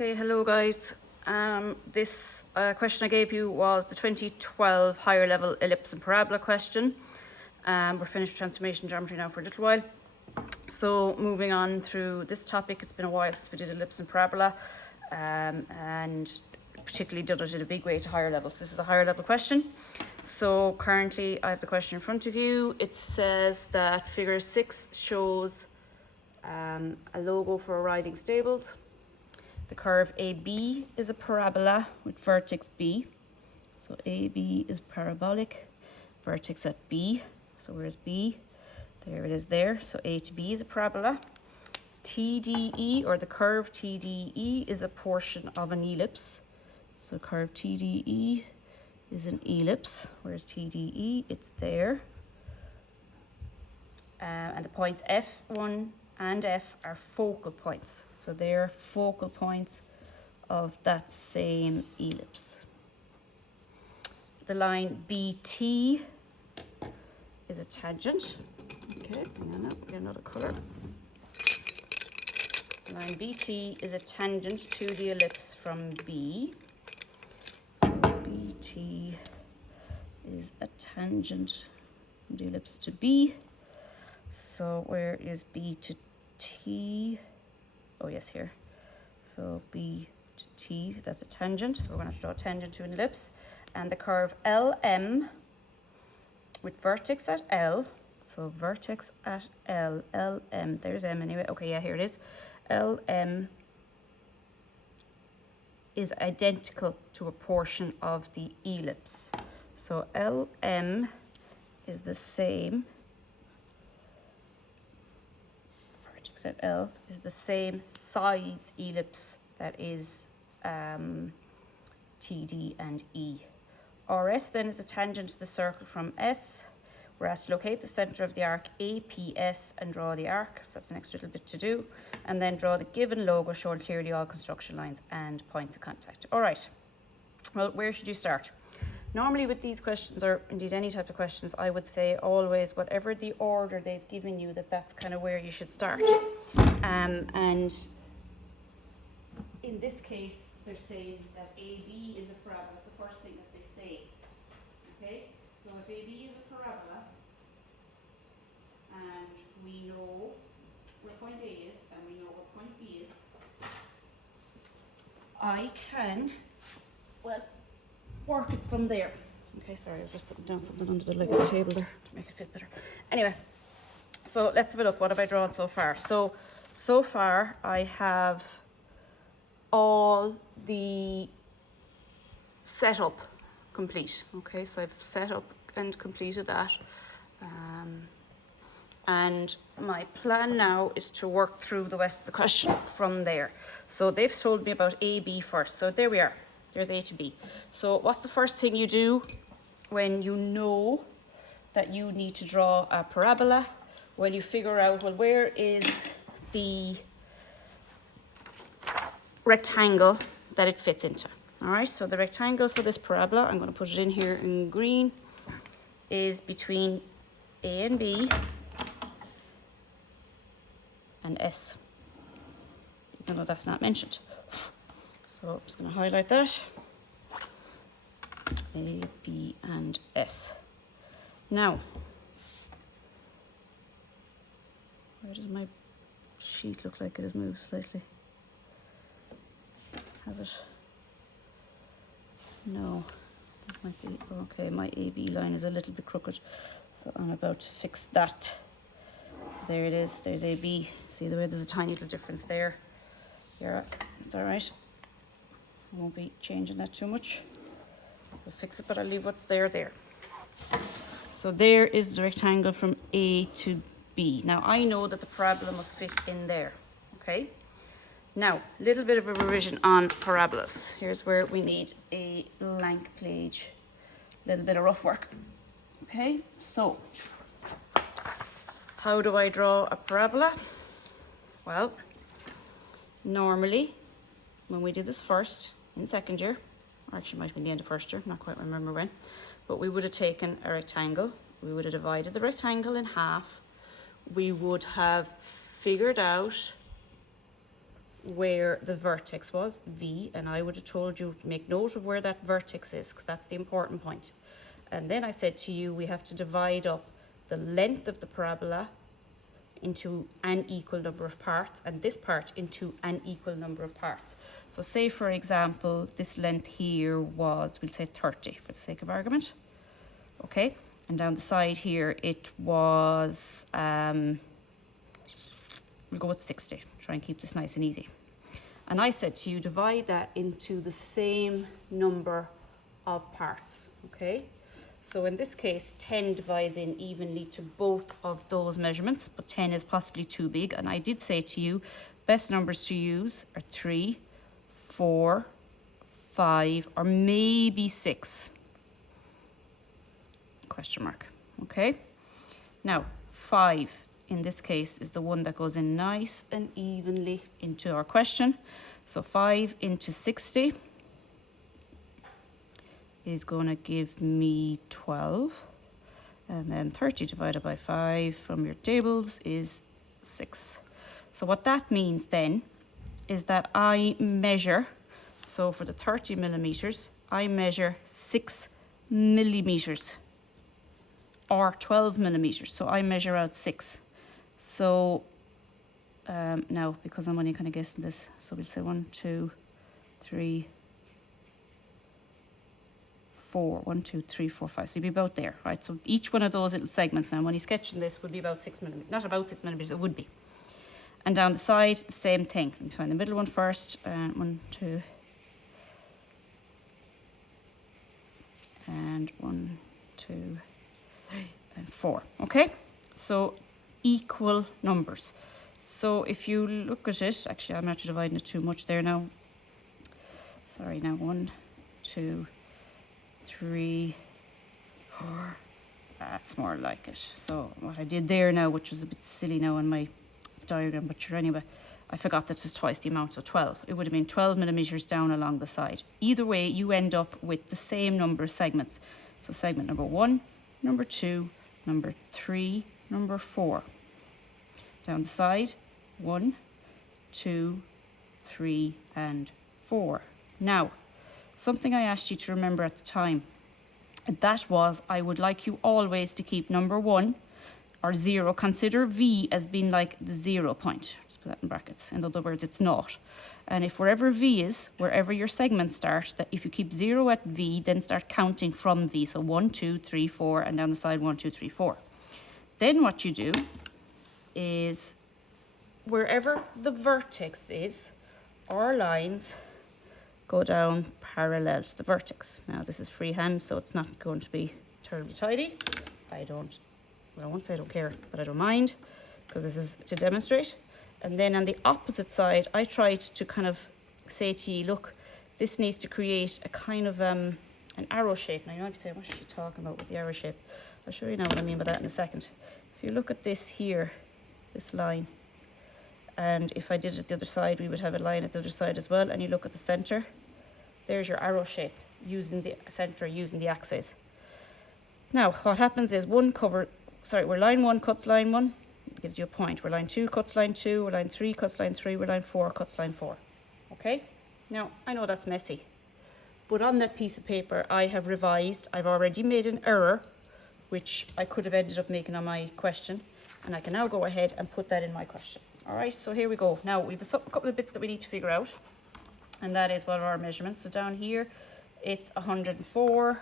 Okay, hello guys. This question I gave you was the 2012 higher level ellipse and parabola question. We're finished with transformation geometry now for a little while. So moving on through this topic, it's been a while since we did ellipse and parabola, and particularly done it in a big way to higher levels. This is a higher level question. So currently I have the question in front of you. It says that figure 6 shows a logo for a riding stables. The curve AB is a parabola with vertex B. So AB is parabolic, vertex at B. So where's B? There it is there. So A to B is a parabola. TDE, or the curve TDE, is a portion of an ellipse. So curve TDE is an ellipse. Where's TDE? It's there. And the points F1 and F are focal points. So they're focal points of that same ellipse. The line BT is a tangent. Okay, hang on now, we'll get another colour. The line BT is a tangent to the ellipse from B. So BT is a tangent from the ellipse to B. So where is B to T? Oh yes, here. So B to T, that's a tangent. So we're going to have to draw a tangent to an ellipse. And the curve LM with vertex at L. So vertex at L, LM, there's M anyway. Okay, yeah, here it is. LM is identical to a portion of the ellipse. So LM is the same. At L is the same size ellipse that is TD and E. RS then is a tangent to the circle from S. We're asked to locate the centre of the arc APS and draw the arc. So that's an extra little bit to do. And then draw the given logo showing clearly all construction lines and points of contact. All right. Well, where should you start? Normally with these questions, or indeed any type of questions, I would say always whatever the order they've given you, that's kind of where you should start. And in this case, they're saying that AB is a parabola. That's the first thing that they say. Okay? So if AB is a parabola, and we know where point A is, and we know what point B is, I can, well, work it from there. Okay, sorry, I was just putting down something under the leg of the table there to make it fit better. Anyway, so let's have a look. What have I drawn so far? So far I have all the setup complete. Okay, so I've set up and completed that. And my plan now is to work through the rest of the question from there. So they've told me about AB first. So there we are. There's A to B. So what's the first thing you do when you know that you need to draw a parabola? Well, you figure out, well, where is the rectangle that it fits into? All right, so the rectangle for this parabola, I'm going to put it in here in green, is between A and B and S, even though that's not mentioned. So I'm just going to highlight that. A, B, and S. Now, where does my sheet look like it has moved slightly? Has it? No. It might be, okay, my AB line is a little bit crooked, so I'm about to fix that. So there it is, there's AB. See the way there's a tiny little difference there. Yeah, it's all right. I won't be changing that too much. I'll fix it, but I'll leave what's there. So there is the rectangle from A to B. Now I know that the parabola must fit in there, okay? Now, a little bit of a revision on parabolas. Here's where we need a blank page, a little bit of rough work. Okay, so how do I draw a parabola? Well, normally when we did this first, in second year, or actually might have been the end of first year, not quite remember when, but we would have taken a rectangle, we would have divided the rectangle in half, we would have figured out where the vertex was, V, and I would have told you make note of where that vertex is, because that's the important point. And then I said to you, we have to divide up the length of the parabola into an equal number of parts, and this part into an equal number of parts. So say, for example, this length here was, we'll say 30 for the sake of argument. Okay, and down the side here it was, we'll go with 60. Try and keep this nice and easy. And I said to you, divide that into the same number of parts, okay? So in this case, 10 divides in evenly to both of those measurements, but 10 is possibly too big. And I did say to you, best numbers to use are 3, 4, 5, or maybe 6. Question mark, okay? Now, 5 in this case is the one that goes in nice and evenly into our question. So 5 into 60 is going to give me 12. And then 30 divided by 5 from your tables is 6. So what that means then is that I measure, so for the 30 millimeters, I measure 6 millimeters or 12 millimeters. So I measure out 6. So now, because I'm only kind of guessing this, so we'll say 1, 2, 3, 4. 1, 2, 3, 4, 5. So you'll be about there, right? So each one of those little segments now, when he's sketching this, would be about 6 millimeters. Not about 6 millimeters, it would be. And down the side, same thing. Let me find the middle one first. 1, 2. And 1, 2, 3, and 4. Okay? So equal numbers. So if you look at it, actually I'm not dividing it too much there now. Sorry, now 1, 2, 3, 4. That's more like it. So what I did there now, which was a bit silly now on my diagram, but sure, anyway, I forgot that it's twice the amount, so 12. It would have been 12 millimeters down along the side. Either way, you end up with the same number of segments. So segment number 1, number 2, number 3, number 4. Down the side, 1, 2, 3, and 4. Now, something I asked you to remember at the time, and that was I would like you always to keep number 1 or 0. Consider V as being like the 0 point. Just put that in brackets. In other words, it's not. And if wherever V is, wherever your segments start, that if you keep 0 at V, then start counting from V. So 1, 2, 3, 4, and down the side 1, 2, 3, 4. Then what you do is wherever the vertex is, our lines go down parallel to the vertex. Now this is freehand, so it's not going to be terribly tidy. I won't say I don't care, but I don't mind, because this is to demonstrate. And then on the opposite side, I tried to kind of say to you, look, this needs to create a kind of an arrow shape. Now you might be saying, what is she talking about with the arrow shape? I'll show you now what I mean by that in a second. If you look at this here, this line, and if I did it the other side, we would have a line at the other side as well, and you look at the center, there's your arrow shape, using the center, using the axes. Now, what happens is where line 1 cuts line 1, it gives you a point. Where line 2 cuts line 2, where line 3 cuts line 3, where line 4 cuts line 4. Okay? Now, I know that's messy, but on that piece of paper, I have revised. I've already made an error, which I could have ended up making on my question, and I can now go ahead and put that in my question. All right, so here we go. Now, we have a couple of bits that we need to figure out, and that is what are our measurements. So down here, it's 104,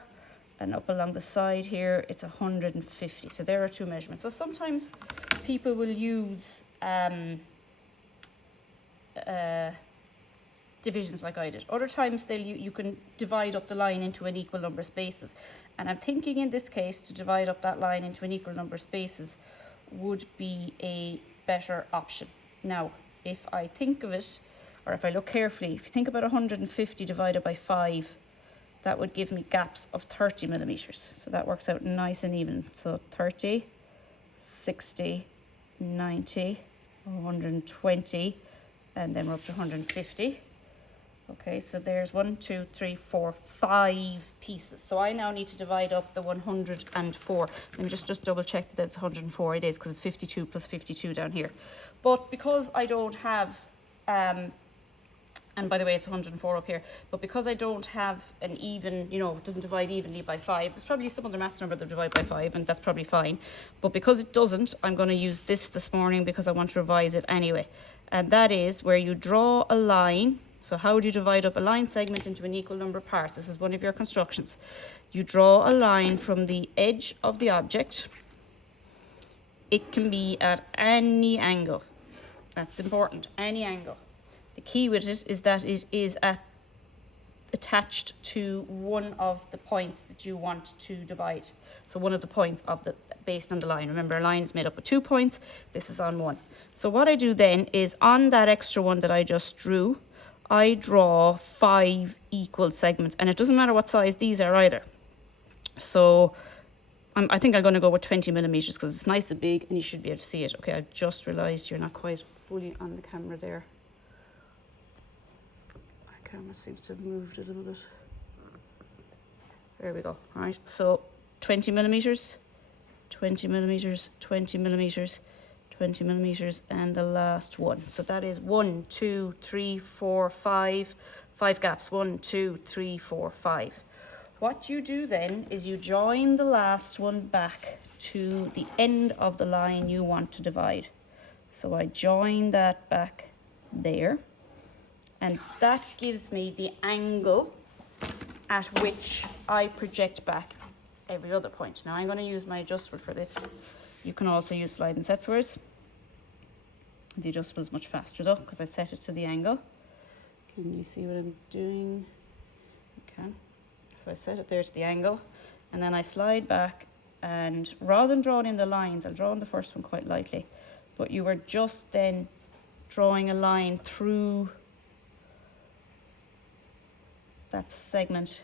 and up along the side here, it's 150. So there are two measurements. So sometimes people will use divisions like I did. Other times you can divide up the line into an equal number of spaces. And I'm thinking in this case to divide up that line into an equal number of spaces would be a better option. Now, if I think of it, or if I look carefully, if you think about 150 divided by 5, that would give me gaps of 30 millimeters. So that works out nice and even. So 30, 60, 90, 120, and then we're up to 150. Okay, so there's 1, 2, 3, 4, 5 pieces. So I now need to divide up the 104. Let me just double check that that's 104. It is, because it's 52 plus 52 down here. But because I don't have And by the way, it's 104 up here. But because I don't have an even, you know, it doesn't divide evenly by 5, there's probably some other maths number that divide by 5, and that's probably fine. But because it doesn't, I'm going to use this morning because I want to revise it anyway. And that is where you draw a line. So how do you divide up a line segment into an equal number of parts? This is one of your constructions. You draw a line from the edge of the object. It can be at any angle. That's important, any angle. The key with it is that it is attached to one of the points that you want to divide. So one of the points of based on the line. Remember, a line is made up of 2 points. This is on 1. So what I do then is on that extra one that I just drew, I draw 5 equal segments. And it doesn't matter what size these are either. So I think I'm going to go with 20 millimeters because it's nice and big and you should be able to see it. Okay, I've just realized you're not quite fully on the camera there. Camera seems to have moved a little bit. There we go. All right, so 20 millimeters, 20 millimeters, 20 millimeters, 20 millimeters, and the last one. So that is 1, 2, 3, 4, 5 gaps. 1, 2, 3, 4, 5. What you do then is you join the last one back to the end of the line you want to divide. So I join that back there. And that gives me the angle at which I project back every other point. Now I'm going to use my adjustable for this. You can also use sliding set squares. The adjustable is much faster though, because I set it to the angle. Can you see what I'm doing? You can. So I set it there to the angle, and then I slide back, and rather than drawing in the lines, I'll draw in the first one quite lightly, but you are just then drawing a line through that segment.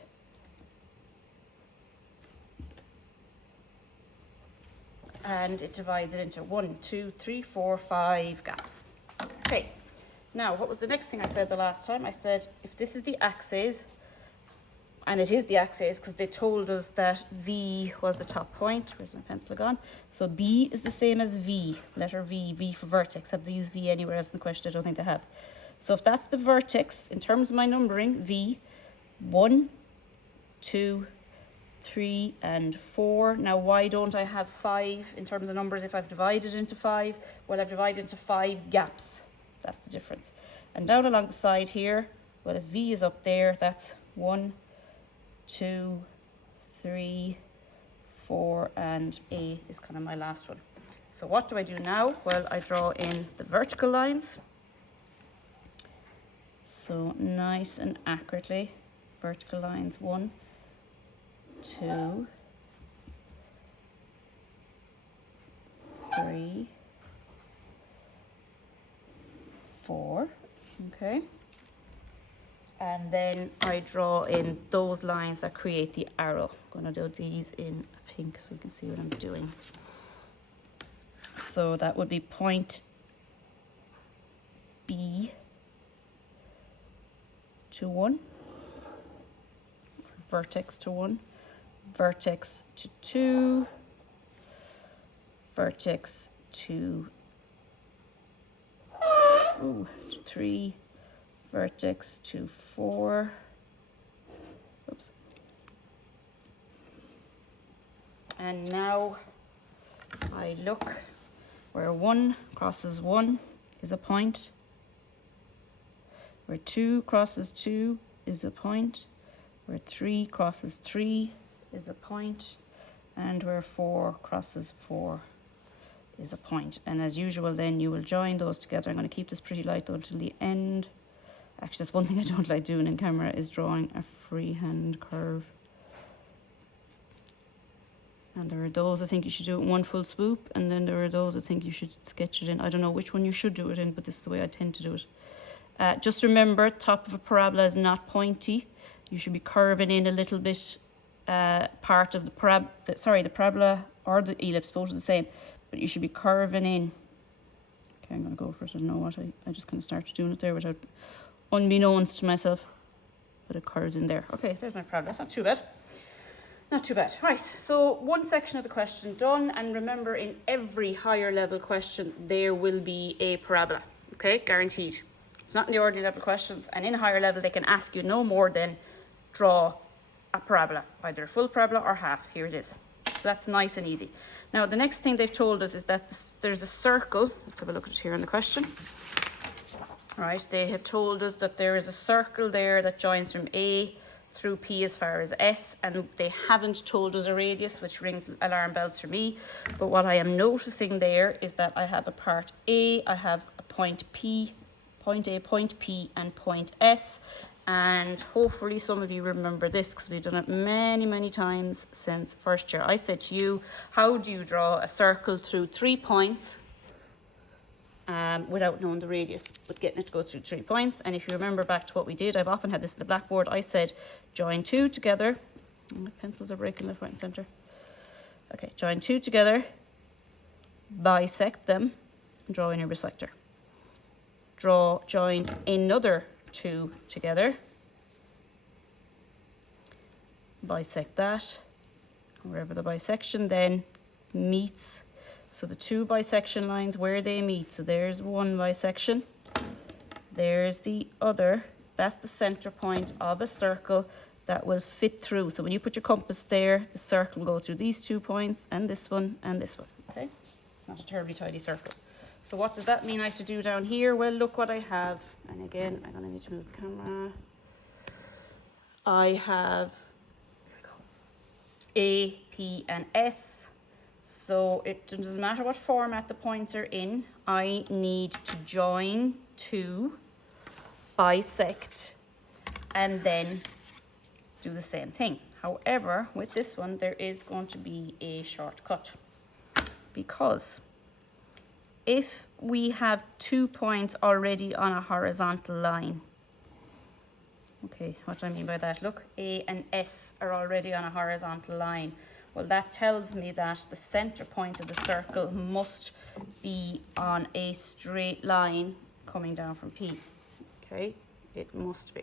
And it divides it into 1, 2, 3, 4, 5 gaps. Okay, now what was the next thing I said the last time? I said if this is the axis, and it is the axis because they told us that V was the top point. Where's my pencil gone? So B is the same as V, letter V, V for vertex. Have they used V anywhere else in the question? I don't think they have. So if that's the vertex, in terms of my numbering, V, 1, 2, 3, and 4. Now, why don't I have 5 in terms of numbers if I've divided into 5? Well, I've divided into 5 gaps. That's the difference. And down along the side here, well, if V is up there, that's 1, 2, 3, 4, and A is kind of my last one. So what do I do now? Well, I draw in the vertical lines. So nice and accurately. Vertical lines, 1, 2, 3, 4, okay. And then I draw in those lines that create the arrow. I'm going to do these in pink so you can see what I'm doing. So that would be point B to 1. Vertex to 1, vertex to 2, vertex to 3, vertex to 4. Oops. And now I look where 1 crosses 1 is a point, where 2 crosses 2 is a point, where 3 crosses 3 is a point, and where 4 crosses 4 is a point. And as usual, then you will join those together. I'm going to keep this pretty light though until the end. Actually, that's one thing I don't like doing in camera is drawing a freehand curve. And there are those I think you should do it in one full swoop, and then there are those I think you should sketch it in. I don't know which one you should do it in, but this is the way I tend to do it. Just remember, top of a parabola is not pointy. You should be curving in a little bit part of the parabola or the ellipse, both are the same, but you should be curving in. Okay, I'm going to go for it. I don't know what, I just kind of started doing it there without, unbeknownst to myself, but it curves in there. Okay, there's my parabola. That's not too bad. Not too bad. Right, so one section of the question done, and remember in every higher level question there will be a parabola, okay, guaranteed. It's not in the ordinary level questions, and in higher level they can ask you no more than draw a parabola, either a full parabola or half. Here it is. So that's nice and easy. Now the next thing they've told us is that there's a circle. Let's have a look at it here in the question. All right, they have told us that there is a circle there that joins from A through P as far as S, and they haven't told us a radius, which rings alarm bells for me. But what I am noticing there is that I have a part A, I have a point P, point A, point P, and point S. And hopefully some of you remember this, because we've done it many, many times since first year. I said to you, how do you draw a circle through 3 points without knowing the radius, but getting it to go through 3 points? And if you remember back to what we did, I've often had this in the blackboard. I said, join 2 together. My pencils are breaking left, right, and centre. Okay, join 2 together, bisect them, and draw in your bisector. Join another 2 together, bisect that, wherever the bisection then meets. So the 2 bisection lines, where they meet, so there's one bisection, there's the other. That's the center point of a circle that will fit through. So when you put your compass there, the circle will go through these 2 points, and this one, okay? Not a terribly tidy circle. So what does that mean I have to do down here? Well, look what I have. And again, I'm going to need to move the camera. I have A, P, and S. So it doesn't matter what format the points are in. I need to join 2, bisect, and then do the same thing. However, with this one, there is going to be a shortcut, because if we have 2 points already on a horizontal line, okay, what do I mean by that? Look, A and S are already on a horizontal line. Well, that tells me that the center point of the circle must be on a straight line coming down from P. Okay, it must be.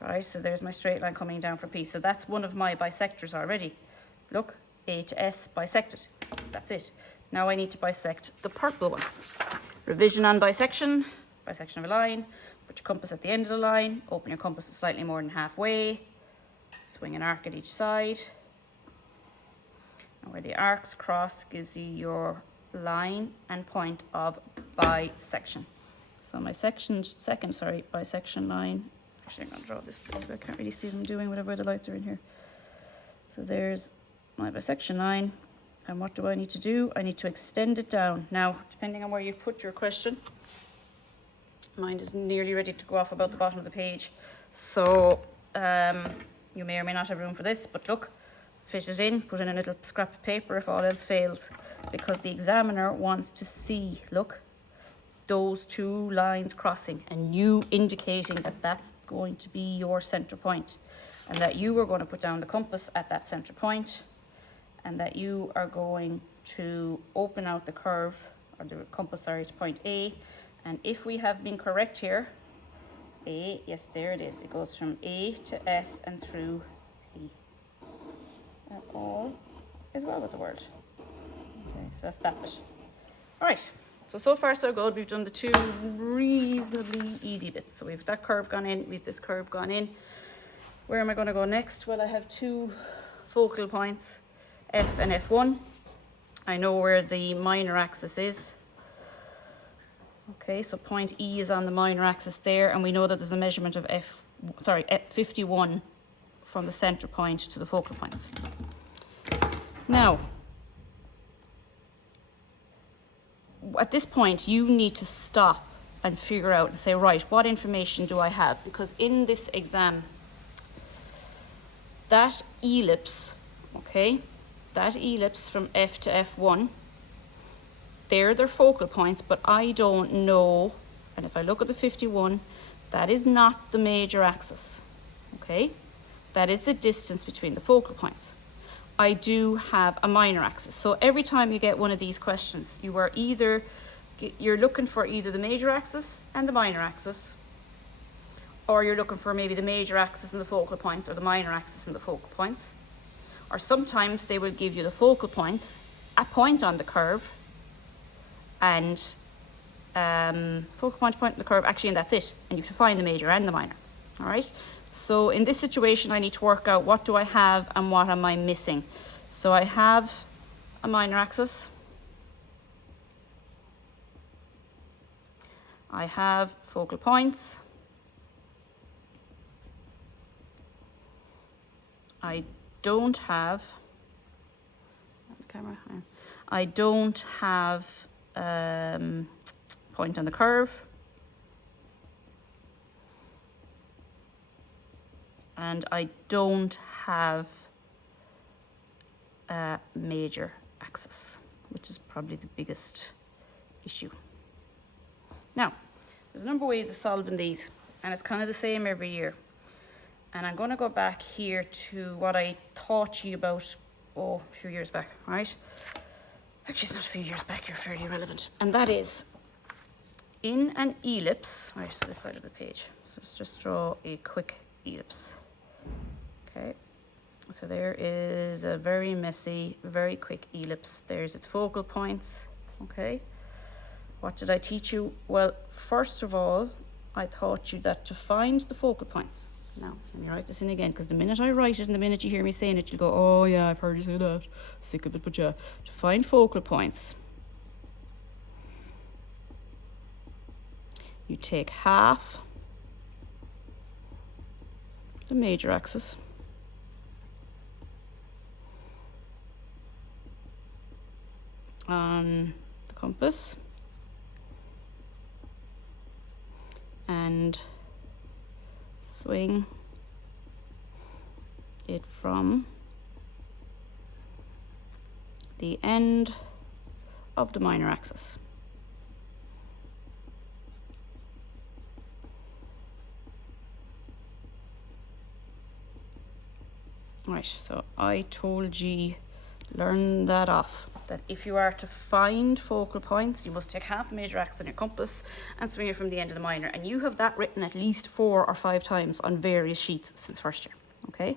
Right, so there's my straight line coming down from P. So that's one of my bisectors already. Look, A to S bisected. That's it. Now I need to bisect the purple one. Revision on bisection, bisection of a line. Put your compass at the end of the line, open your compass to slightly more than halfway, swing an arc at each side. And where the arcs cross gives you your line and point of bisection. So my second bisection line. Actually, I'm going to draw this way. I can't really see what I'm doing, whatever the lights are in here. So there's my bisection line. And what do I need to do? I need to extend it down. Now, depending on where you've put your question, mine is nearly ready to go off about the bottom of the page. So you may or may not have room for this, but look, fit it in, put in a little scrap of paper if all else fails, because the examiner wants to see, look, those 2 lines crossing, and you indicating that that's going to be your center point, and that you are going to put down the compass at that center point, and that you are going to open out the curve, or the compass, sorry, to point A. And if we have been correct here, A, yes, there it is. It goes from A to S and through P. That all is well with the word. Okay, so that's that bit. All right, so far so good. We've done the 2 reasonably easy bits. So we've that curve gone in, we've this curve gone in. Where am I going to go next? Well, I have 2 focal points, F and F1. I know where the minor axis is. Okay, so point E is on the minor axis there, and we know that there's a measurement of F51 from the center point to the focal points. Now, at this point, you need to stop and figure out and say, right, what information do I have? Because in this exam, that ellipse, okay, that ellipse from F to F1, they're their focal points, but I don't know, and if I look at the 51, that is not the major axis, okay? That is the distance between the focal points. I do have a minor axis. So every time you get one of these questions, you're looking for either the major axis and the minor axis, or you're looking for maybe the major axis and the focal points, or the minor axis and the focal points. Or sometimes they will give you the focal points, a point on the curve, and focal point on the curve, actually, and that's it. And you have to find the major and the minor. All right. So in this situation, I need to work out what do I have and what am I missing. So I have a minor axis. I have focal points. I don't have point on the curve. And I don't have a major axis, which is probably the biggest issue. Now, there's a number of ways of solving these, and it's kind of the same every year. And I'm going to go back here to what I taught you about, a few years back, right? Actually, it's not a few years back, you're fairly relevant. And that is, in an ellipse, right, so this side of the page. So let's just draw a quick ellipse. Okay, so there is a very messy, very quick ellipse. There's its focal points, okay? What did I teach you? Well, first of all, I taught you that to find the focal points. Now, let me write this in again, because the minute I write it and the minute you hear me saying it, you'll go, oh yeah, I've heard you say that. Sick of it, but yeah. To find focal points, you take half the major axis on the compass and swing it from the end of the minor axis. Right, so I told you, learn that off, that if you are to find focal points, you must take half the major axis on your compass and swing it from the end of the minor. And you have that written at least 4 or 5 times on various sheets since first year, okay?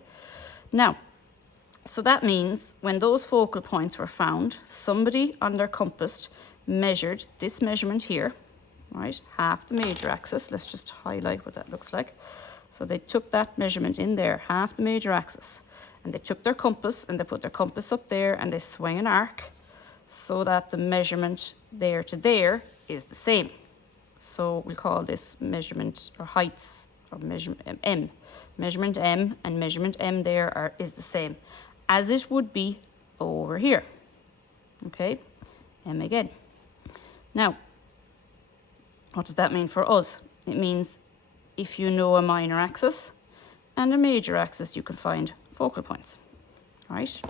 Now, so that means when those focal points were found, somebody on their compass measured this measurement here, right? Half the major axis. Let's just highlight what that looks like. So they took that measurement in there, half the major axis. And they took their compass and they put their compass up there and they swing an arc so that the measurement there to there is the same. So we'll call this measurement or heights or measurement M. Measurement M and measurement M there is the same as it would be over here. Okay, M again. Now, what does that mean for us? It means if you know a minor axis and a major axis, you can find focal points, right?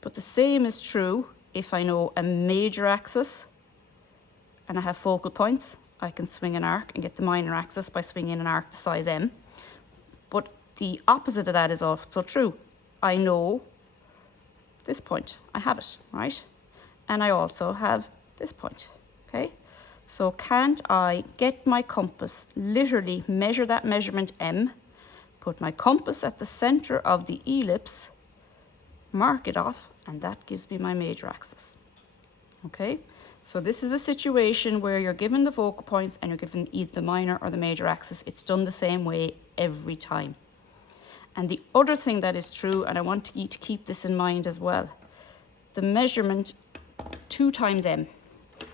But the same is true if I know a major axis and I have focal points. I can swing an arc and get the minor axis by swinging an arc the size M. But the opposite of that is also true. I know this point, I have it, right? And I also have this point, okay? So can't I get my compass, literally measure that measurement M, put my compass at the center of the ellipse, mark it off, and that gives me my major axis. Okay, so this is a situation where you're given the focal points and you're given either the minor or the major axis. It's done the same way every time. And the other thing that is true, and I want you to keep this in mind as well, the measurement 2 times M.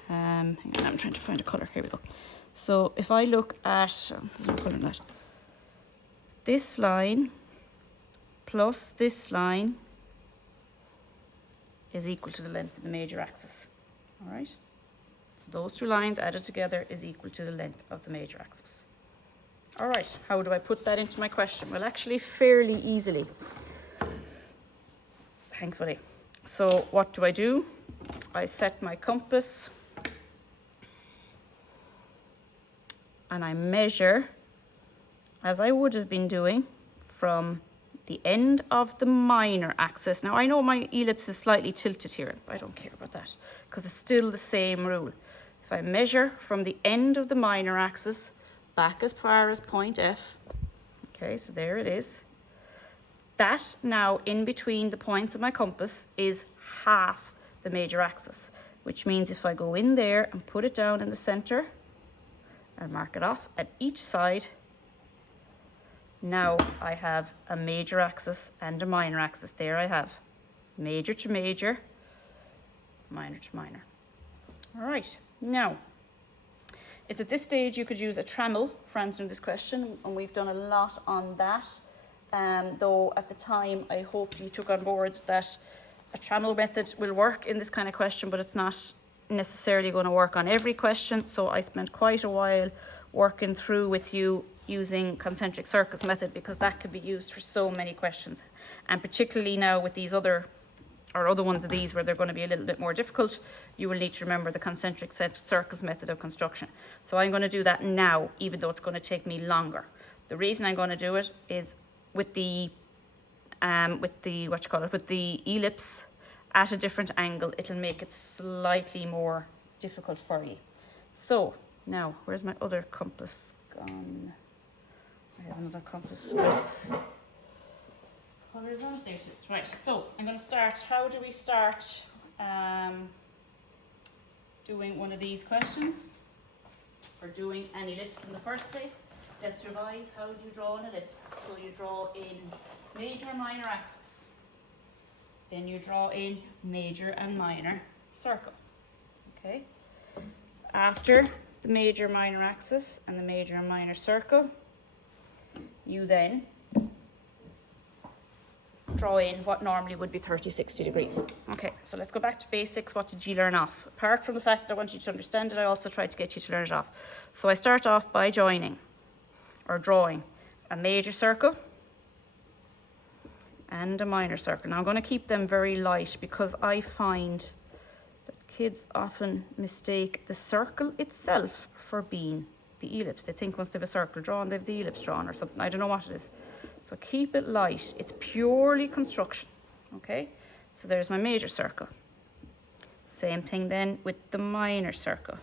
Hang on, I'm trying to find a colour. Here we go. So if I look at, there's no colour in that. This line plus this line is equal to the length of the major axis. All right? So those 2 lines added together is equal to the length of the major axis. All right, how do I put that into my question? Well, actually fairly easily, thankfully. So what do? I set my compass and I measure, as I would have been doing, from the end of the minor axis. Now I know my ellipse is slightly tilted here, but I don't care about that because it's still the same rule. If I measure from the end of the minor axis back as far as point F, okay, so there it is. That now in between the points of my compass is half the major axis, which means if I go in there and put it down in the center, I'll mark it off at each side. Now I have a major axis and a minor axis. There I have major to major, minor to minor. All right, now it's at this stage you could use a trammel for answering this question, and we've done a lot on that. Though at the time I hope you took on board that a trammel method will work in this kind of question, but it's not necessarily going to work on every question. So I spent quite a while working through with you using concentric circles method, because that could be used for so many questions, and particularly now with these other ones of these where they're going to be a little bit more difficult, you will need to remember the concentric circles method of construction. So I'm going to do that now, even though it's going to take me longer. The reason I'm going to do it is with the ellipse at a different angle, it'll make it slightly more difficult for you. So now, where's my other compass gone? I have another compass with colours on it. There it is. Right, so I'm going to start. How do we start doing one of these questions? For doing an ellipse in the first place, let's revise. How do you draw an ellipse? So you draw in major and minor axis. Then you draw in major and minor circle. Okay. After the major minor axis and the major and minor circle, you then draw in what normally would be 30-60 degrees. Okay, so let's go back to basics. What did you learn off? Apart from the fact that I want you to understand it, I also tried to get you to learn it off. So I start off by joining or drawing a major circle and a minor circle. Now I'm going to keep them very light because I find that kids often mistake the circle itself for being the ellipse. They think once they have a circle drawn, they have the ellipse drawn or something. I don't know what it is. So keep it light. It's purely construction. Okay, so there's my major circle. Same thing then with the minor circle.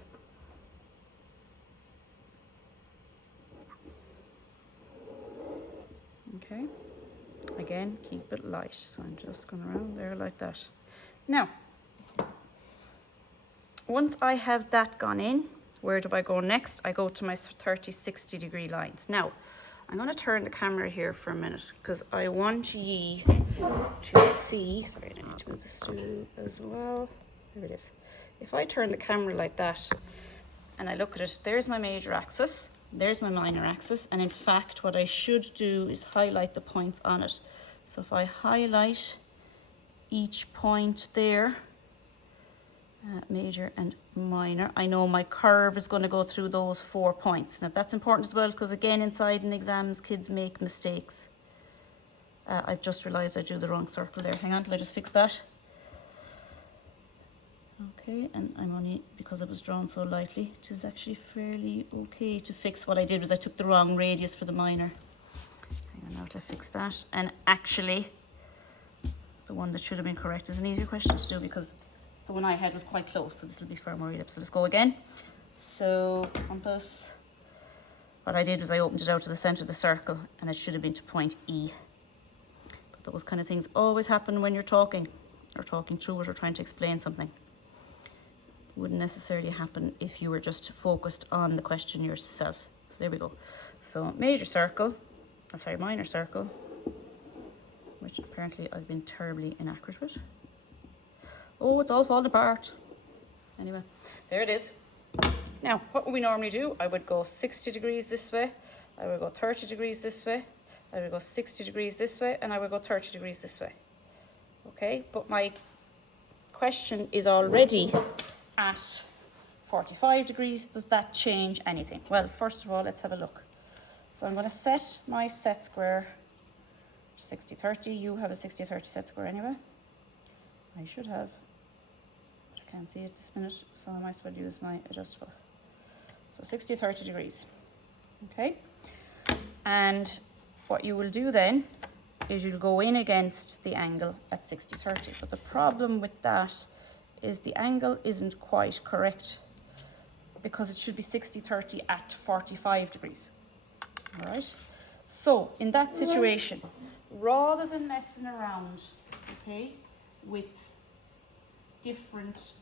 Okay, again, keep it light. So I'm just going around there like that. Now, once I have that gone in, where do I go next? I go to my 30-60 degree lines. Now, I'm going to turn the camera here for a minute because I want ye to see. Sorry, I need to move the stool as well. There it is. If I turn the camera like that and I look at it, there's my major axis, there's my minor axis, and in fact what I should do is highlight the points on it. So if I highlight each point there, major and minor, I know my curve is going to go through those 4 points. Now that's important as well because again inside in exams kids make mistakes. I've just realised I drew the wrong circle there. Hang on till I just fix that. Okay, and I'm only, because it was drawn so lightly, it is actually fairly okay to fix. What I did was I took the wrong radius for the minor. Hang on now till I fix that. And actually the one that should have been correct is an easier question to do because the one I had was quite close, so this will be far more ellipse. So let's go again. So compass, what I did was I opened it out to the centre of the circle and it should have been to point E. But those kind of things always happen when you're talking or talking through it or trying to explain something. Wouldn't necessarily happen if you were just focused on the question yourself. So there we go. So major circle, or sorry, minor circle, which apparently I've been terribly inaccurate with. Oh, it's all falling apart. Anyway, there it is. Now, what would we normally do? I would go 60 degrees this way. I would go 30 degrees this way. I would go 60 degrees this way. And I would go 30 degrees this way. Okay, but my question is already at 45 degrees. Does that change anything? Well, first of all, let's have a look. So I'm going to set my set square 60-30. You have a 60-30 set square anyway. I should have. Can't see it this minute, so I might as well use my adjustable. So 60-30 degrees. Okay, and what you will do then is you'll go in against the angle at 60-30, but the problem with that is the angle isn't quite correct because it should be 60-30 at 45 degrees. All right, so in that situation, rather than messing around, okay, with different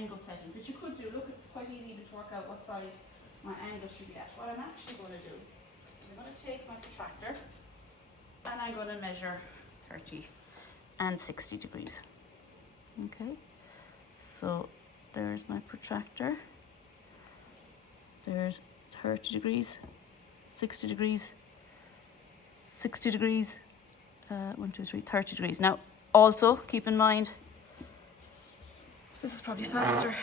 angle settings, which you could do. Look, it's quite easy to work out what side my angle should be at. What I'm actually going to do is I'm going to take my protractor and I'm going to measure 30 and 60 degrees. Okay, so there's my protractor. There's 30 degrees, 60 degrees, 60 degrees, 1, 2, 3, 30 degrees. Now, also keep in mind, this is probably faster,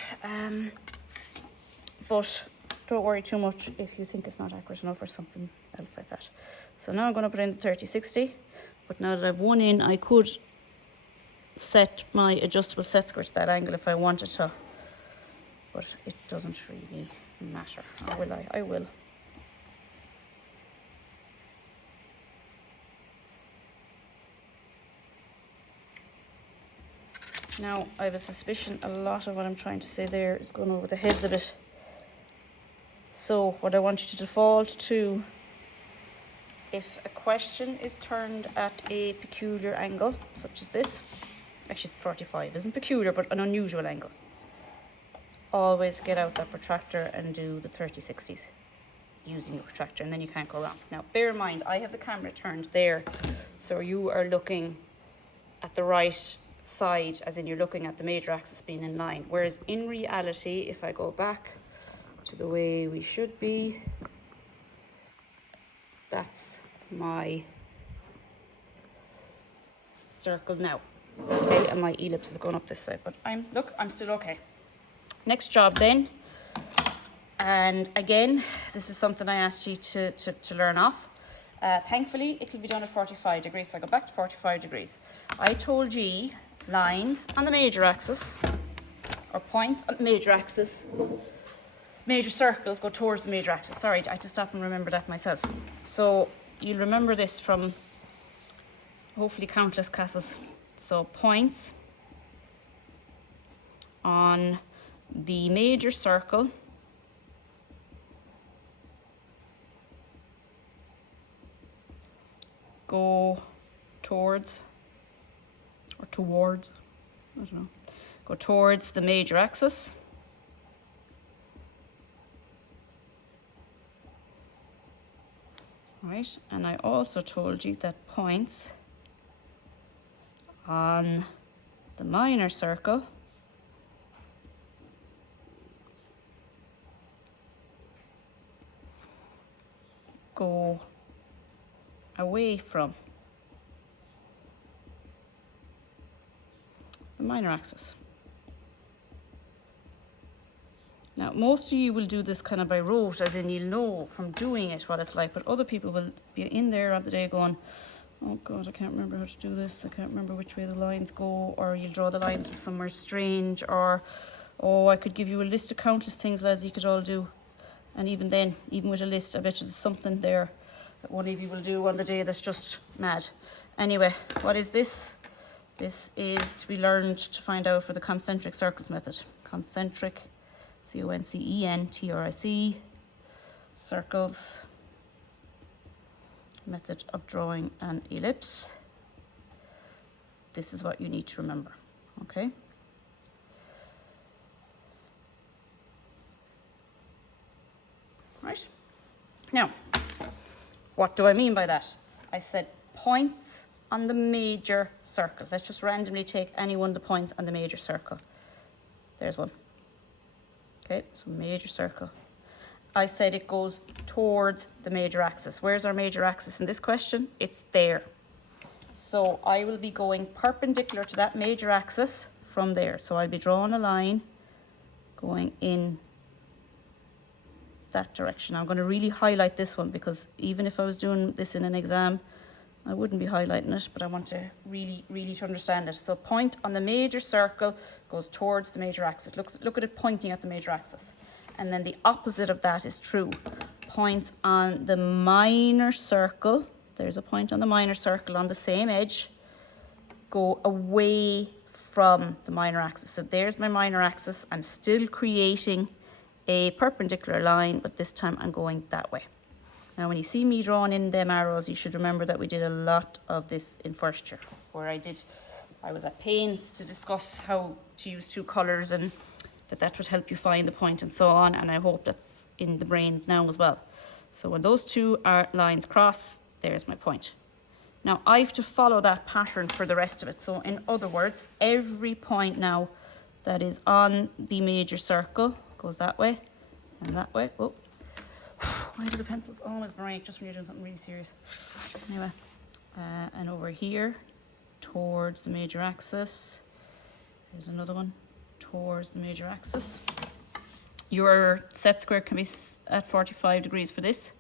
but don't worry too much if you think it's not accurate enough or something else like that. So now I'm going to put in the 30, 60, but now that I've one in, I could set my adjustable set square to that angle if I wanted to, but it doesn't really matter. Or will I? I will. Now, I have a suspicion a lot of what I'm trying to say there is going over the heads a bit. So what I want you to default to, if a question is turned at a peculiar angle, such as this, actually 45 isn't peculiar, but an unusual angle, always get out that protractor and do the 30-60s using your protractor, and then you can't go wrong. Now, bear in mind, I have the camera turned there, so you are looking at the right side, as in you're looking at the major axis being in line, whereas in reality, if I go back to the way we should be, that's my circle now, okay, and my ellipse is going up this way, but I'm still okay. Next job then, and again, this is something I asked you to learn off. Thankfully, it can be done at 45 degrees, so I go back to 45 degrees. I told you lines on the major axis, or points on the major axis, major circle go towards the major axis. Sorry, I had to stop and remember that myself. So you'll remember this from hopefully countless classes. So points on the major circle go towards, or towards, I don't know, go towards the major axis. Right, and I also told you that points on the minor circle go away from the minor axis. Now, most of you will do this kind of by rote, as in you'll know from doing it what it's like, but other people will be in there on the day going, oh God, I can't remember how to do this, I can't remember which way the lines go, or you'll draw the lines from somewhere strange, or, oh, I could give you a list of countless things, lads, you could all do. And even then, even with a list, I bet you there's something there that one of you will do on the day that's just mad. Anyway, what is this? This is to be learned to find out for the concentric circles method. Concentric, C-O-N-C-E-N-T-R-I-C, circles, method of drawing an ellipse. This is what you need to remember, okay? Right, now, what do I mean by that? I said points on the major circle. Let's just randomly take any one of the points on the major circle. There's one. Okay, so major circle. I said it goes towards the major axis. Where's our major axis in this question? It's there. So I will be going perpendicular to that major axis from there. So I'll be drawing a line going in that direction. I'm going to really highlight this one, because even if I was doing this in an exam, I wouldn't be highlighting it, but I want to really to understand it. So point on the major circle goes towards the major axis. Look at it pointing at the major axis. And then the opposite of that is true. Points on the minor circle, there's a point on the minor circle on the same edge, go away from the minor axis. So there's my minor axis. I'm still creating a perpendicular line, but this time I'm going that way. Now, when you see me drawing in them arrows, you should remember that we did a lot of this in first year, where I was at pains to discuss how to use two colours and that would help you find the point and so on, and I hope that's in the brains now as well. So when those two lines cross, there's my point. Now I have to follow that pattern for the rest of it. So in other words, every point now that is on the major circle goes that way and that way. Oh, why do the pencils always break just when you're doing something really serious? Anyway, and over here towards the major axis. There's another one towards the major axis. Your set square can be at 45 degrees for this.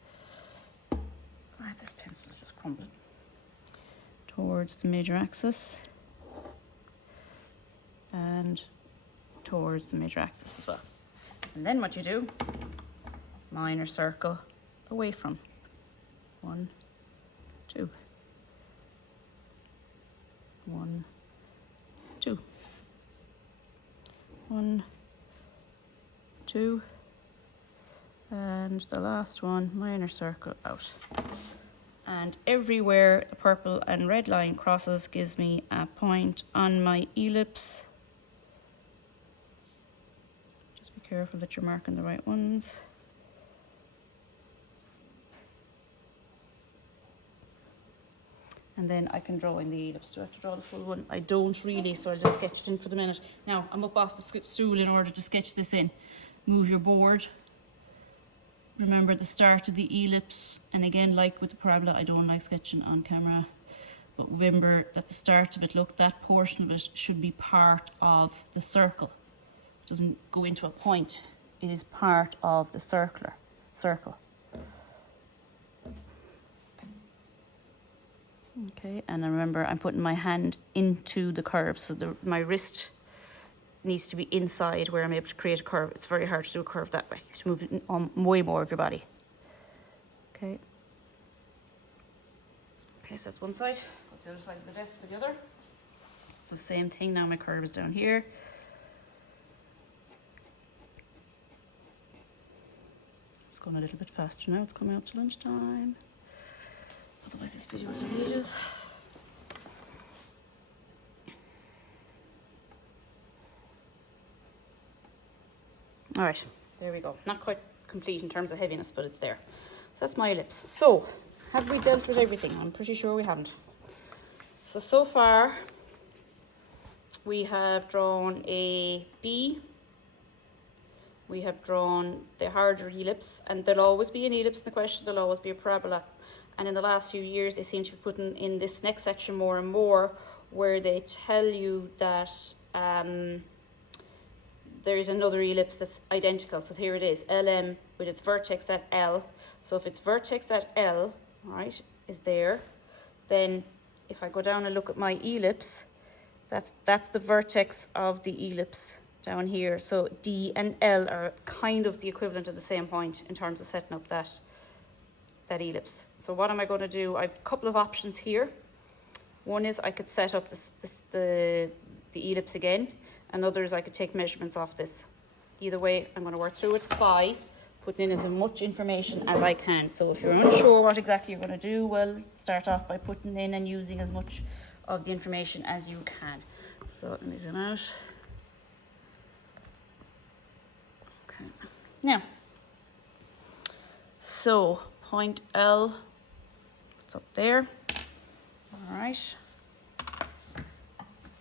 Right, this pencil is just crumbling. Towards the major axis and towards the major axis as well. And then what you do, minor circle away from. 1, 2. 1, 2. 1, 2. And the last one, minor circle out. And everywhere the purple and red line crosses gives me a point on my ellipse. Just be careful that you're marking the right ones. And then I can draw in the ellipse. Do I have to draw the full one? I don't really, so I'll just sketch it in for the minute. Now, I'm up off the stool in order to sketch this in. Move your board. Remember the start of the ellipse, and again, like with the parabola, I don't like sketching on camera, but remember that the start of it, look, that portion of it should be part of the circle. It doesn't go into a point, it is part of the circle. Okay, and I remember I'm putting my hand into the curve, so my wrist needs to be inside where I'm able to create a curve. It's very hard to do a curve that way. You have to move it on way more of your body. Okay. Okay, so that's one side. Go to the other side of the desk for the other. So same thing, now my curve is down here. It's going a little bit faster now. It's coming up to lunchtime. Otherwise this video will take ages. All right, there we go. Not quite complete in terms of heaviness, but it's there. So that's my ellipse. So, have we dealt with everything? I'm pretty sure we haven't. So far, we have drawn a B. We have drawn the harder ellipse, and there'll always be an ellipse in the question, there'll always be a parabola. And in the last few years, they seem to be putting in this next section more and more, where they tell you that there is another ellipse that's identical. So here it is, LM with its vertex at L. So if its vertex at L, right, is there, then if I go down and look at my ellipse, that's the vertex of the ellipse down here. So D and L are kind of the equivalent of the same point in terms of setting up that ellipse. So what am I going to do? I have a couple of options here. One is I could set up the ellipse again. Another is I could take measurements off this. Either way, I'm going to work through it by putting in as much information as I can. So if you're unsure what exactly you're going to do, well, start off by putting in and using as much of the information as you can. So let me zoom out. Okay. Now, so point L, it's up there. All right.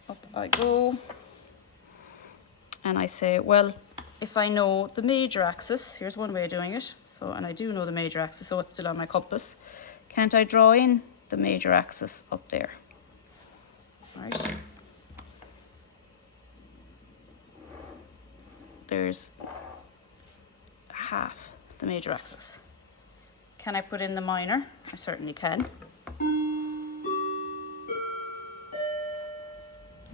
Up I go. And I say, well, if I know the major axis, here's one way of doing it. So, and I do know the major axis, so it's still on my compass. Can't I draw in the major axis up there? Right. There's half the major axis. Can I put in the minor? I certainly can.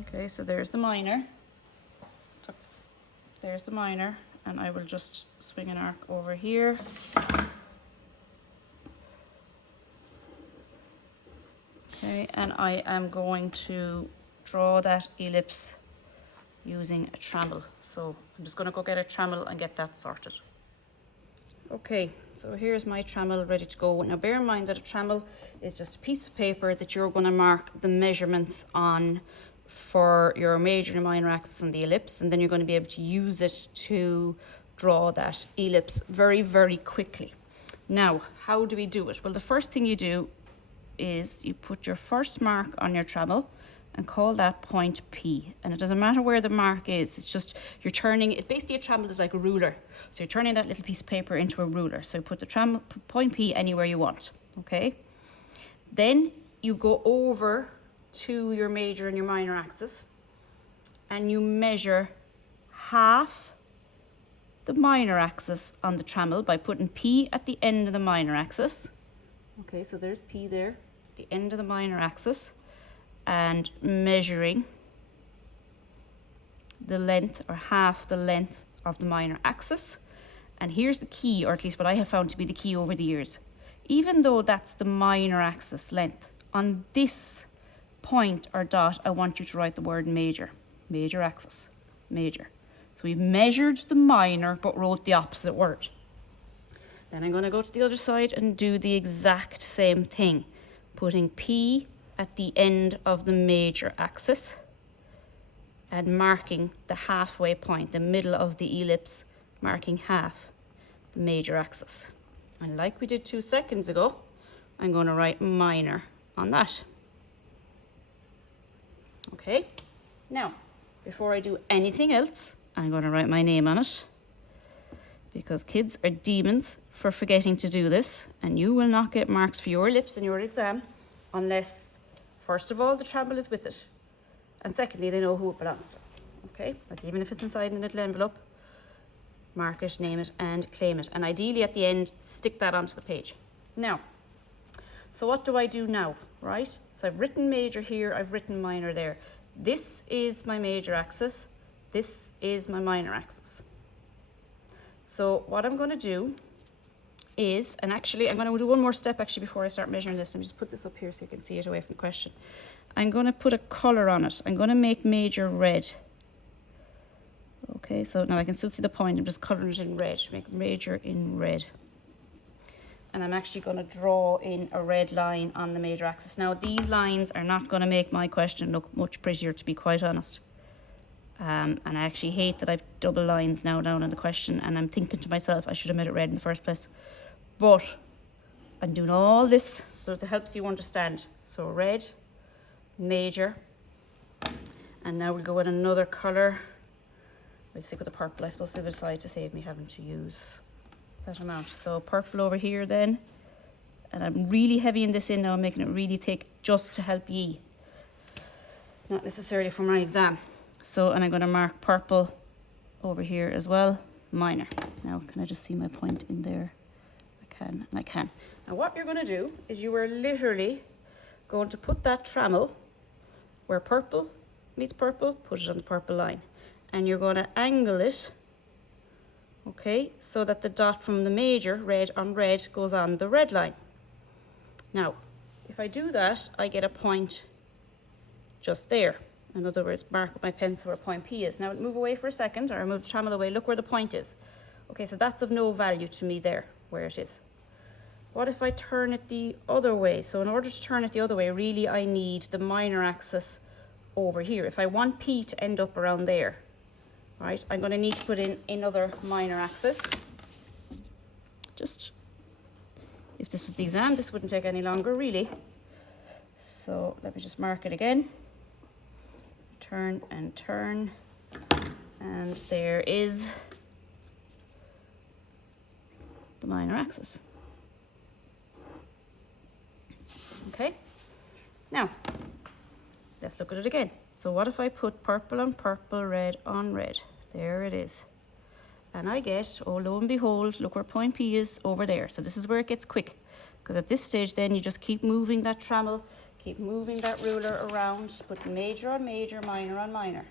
Okay, so there's the minor. There's the minor, and I will just swing an arc over here. Okay, and I am going to draw that ellipse using a trammel. So I'm just going to go get a trammel and get that sorted. Okay, so here's my trammel ready to go. Now bear in mind that a trammel is just a piece of paper that you're going to mark the measurements on for your major and your minor axis on the ellipse, and then you're going to be able to use it to draw that ellipse very, very quickly. Now, how do we do it? Well, the first thing you do is you put your first mark on your trammel and call that point P. And it doesn't matter where the mark is, it's just you're turning it. Basically, a trammel is like a ruler. So you're turning that little piece of paper into a ruler. So you put the trammel, point P anywhere you want, okay? Then you go over to your major and your minor axis and you measure half the minor axis on the trammel by putting P at the end of the minor axis. Okay, so there's P there, at the end of the minor axis, and measuring the length or half the length of the minor axis. And here's the key, or at least what I have found to be the key over the years. Even though that's the minor axis length, on this point or dot, I want you to write the word major. Major axis, major. So we've measured the minor but wrote the opposite word. Then I'm going to go to the other side and do the exact same thing, putting P at the end of the major axis and marking the halfway point, the middle of the ellipse, marking half the major axis. And like we did 2 seconds ago, I'm going to write minor on that. Okay, now before I do anything else, I'm going to write my name on it, because kids are demons for forgetting to do this, and you will not get marks for your ellipse in your exam unless, first of all, the trammel is with it, and secondly, they know who it belongs to. Okay, like even if it's inside a little envelope, mark it, name it, and claim it, and ideally at the end, stick that onto the page. Now, so what do I do now, right? So I've written major here, I've written minor there. This is my major axis, this is my minor axis. So what I'm going to do is, and actually I'm going to do one more step actually before I start measuring this. Let me just put this up here so you can see it away from the question. I'm going to put a colour on it. I'm going to make major red. Okay, so now I can still see the point, I'm just colouring it in red, make major in red. And I'm actually going to draw in a red line on the major axis. Now these lines are not going to make my question look much prettier, to be quite honest. And I actually hate that I've double lines now down in the question, and I'm thinking to myself I should have made it red in the first place. But I'm doing all this so it helps you understand. So red, major, and now we'll go with another colour. We'll stick with the purple, I suppose, the other side to save me having to use that amount. So purple over here then, and I'm really heavy in this in now, I'm making it really thick just to help ye, not necessarily for my exam. So, and I'm going to mark purple over here as well, minor. Now, can I just see my point in there? I can, and I can. Now, what you're going to do is you are literally going to put that trammel where purple meets purple, put it on the purple line. And you're going to angle it, okay, so that the dot from the major, red on red, goes on the red line. Now, if I do that, I get a point just there. In other words, mark with my pencil where point P is. Now move away for a second, or move the trammel away, look where the point is. Okay, so that's of no value to me there, where it is. What if I turn it the other way? So in order to turn it the other way, really I need the minor axis over here. If I want P to end up around there, right, I'm going to need to put in another minor axis. Just, if this was the exam, this wouldn't take any longer, really. So let me just mark it again. Turn and turn, and there is the minor axis. Okay, now let's look at it again. So what if I put purple on purple, red on red? There it is. And I get, oh lo and behold, look where point P is, over there. So this is where it gets quick, because at this stage then you just keep moving that trammel, keep moving that ruler around, put major on major, minor on minor,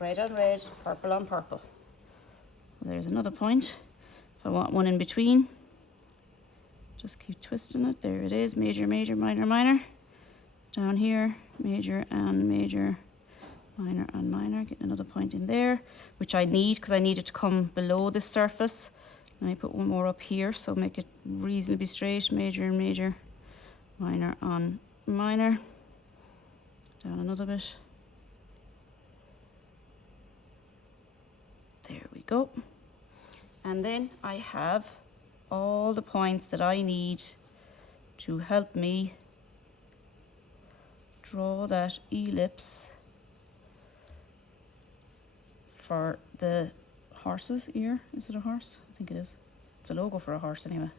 red on red, purple on purple. Well, there's another point. If I want one in between, just keep twisting it. There it is, major, major, minor, minor. Down here, major and major, minor and minor. Getting another point in there, which I need because I need it to come below this surface. Let me put one more up here, so make it reasonably straight. Major and major, minor on minor. Down another bit. go. And then I have all the points that I need to help me draw that ellipse for the horse's ear. Is it a horse? I think it is. It's a logo for a horse anyway.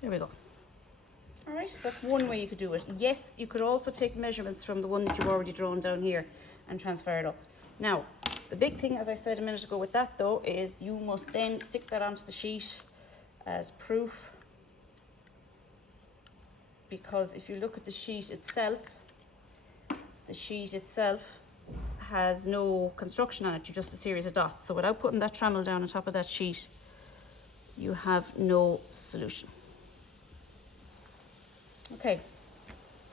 There we go. All right, so that's one way you could do it. Yes, you could also take measurements from the one that you've already drawn down here and transfer it up. Now, the big thing, as I said a minute ago with that though, is you must then stick that onto the sheet as proof. Because if you look at the sheet itself has no construction on it, you're just a series of dots. So without putting that trammel down on top of that sheet, you have no solution. Okay,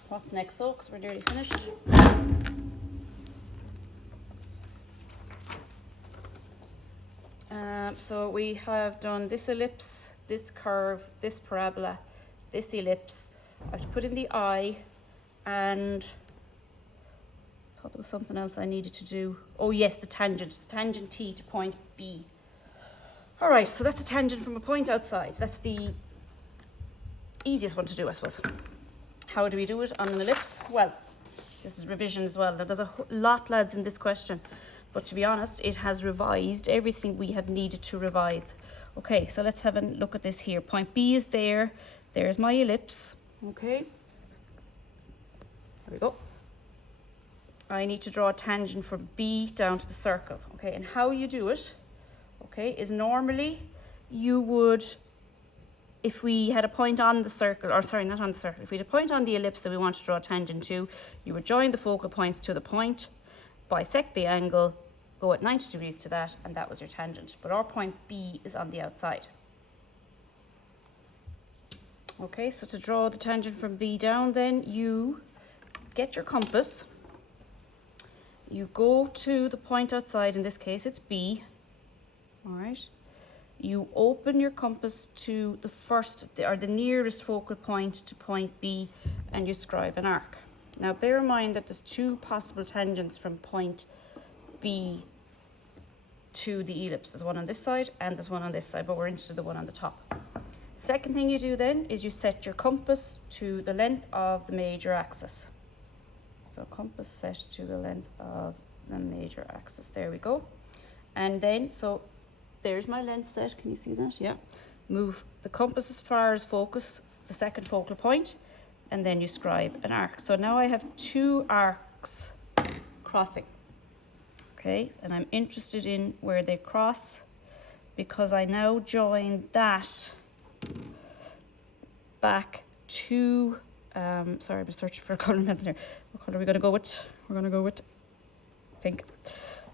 what's next though, because we're nearly finished. So we have done this ellipse, this curve, this parabola, this ellipse. I have to put in the eye, and I thought there was something else I needed to do. Oh yes, the tangent T to point B. All right, so that's a tangent from a point outside. That's the easiest one to do, I suppose. How do we do it on an ellipse? Well, this is revision as well. Now, there's a lot, lads, in this question, but to be honest, it has revised everything we have needed to revise. Okay, so let's have a look at this here. Point B is there. There's my ellipse. Okay. There we go. I need to draw a tangent from B down to the circle. Okay, and how you do it, okay, is normally you would, if we had a point on the circle, or sorry, not on the circle, if we had a point on the ellipse that we want to draw a tangent to, you would join the focal points to the point, bisect the angle, go at 90 degrees to that, and that was your tangent. But our point B is on the outside. Okay, so to draw the tangent from B down, then you get your compass, you go to the point outside, in this case it's B, all right. You open your compass to the first, or the nearest focal point to point B, and you scribe an arc. Now bear in mind that there's two possible tangents from point B to the ellipse. There's one on this side and there's one on this side, but we're interested in the one on the top. Second thing you do then is you set your compass to the length of the major axis. So compass set to the length of the major axis. There we go. And then, so there's my length set. Can you see that? Yeah. Move the compass as far as focus, the second focal point, and then you scribe an arc. So now I have two arcs crossing. Okay, and I'm interested in where they cross because I now join that back to, sorry, I'm searching for a colour pencil here. What colour are we going to go with? We're going to go with pink.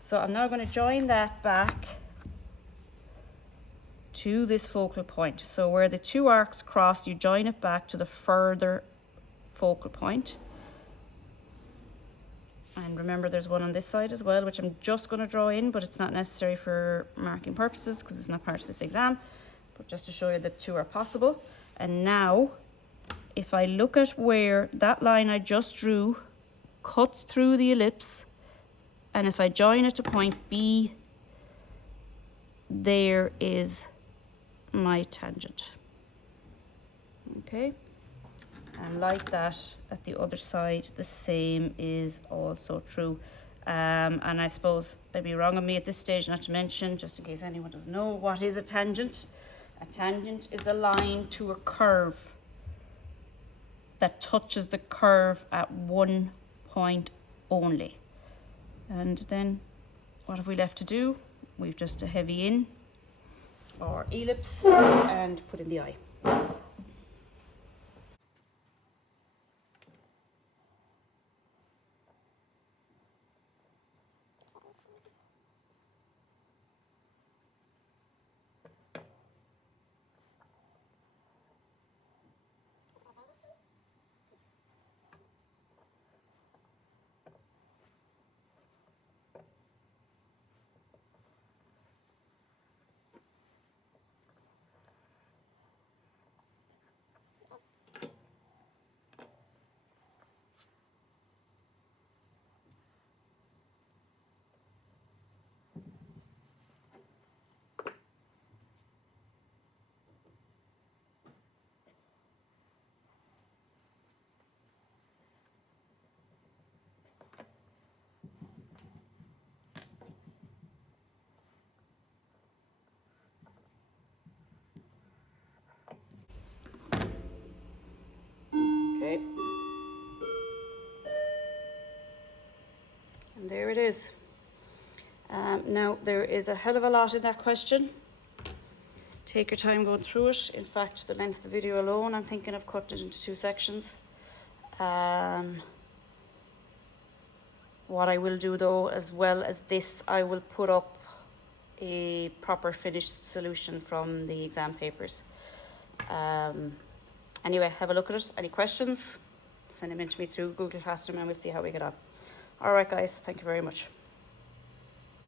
So I'm now going to join that back to this focal point. So where the two arcs cross, you join it back to the further focal point. And remember, there's one on this side as well, which I'm just going to draw in, but it's not necessary for marking purposes because it's not part of this exam, but just to show you that two are possible. And now, if I look at where that line I just drew cuts through the ellipse, and if I join it to point B, there is my tangent. Okay, and like that at the other side, the same is also true. And I suppose I'd be wrong on me at this stage not to mention, just in case anyone doesn't know, what is a tangent? A tangent is a line to a curve that touches the curve at one point only. And then what have we left to do? We've just a heavy in or ellipse and put in the eye. And there it is. Now, there is a hell of a lot in that question. Take your time going through it. In fact, the length of the video alone, I'm thinking of cutting it into 2 sections. What I will do though, as well as this, I will put up a proper finished solution from the exam papers. Anyway, have a look at it. Any questions? Send them in to me through Google Classroom and we'll see how we get on. All right, guys, thank you very much.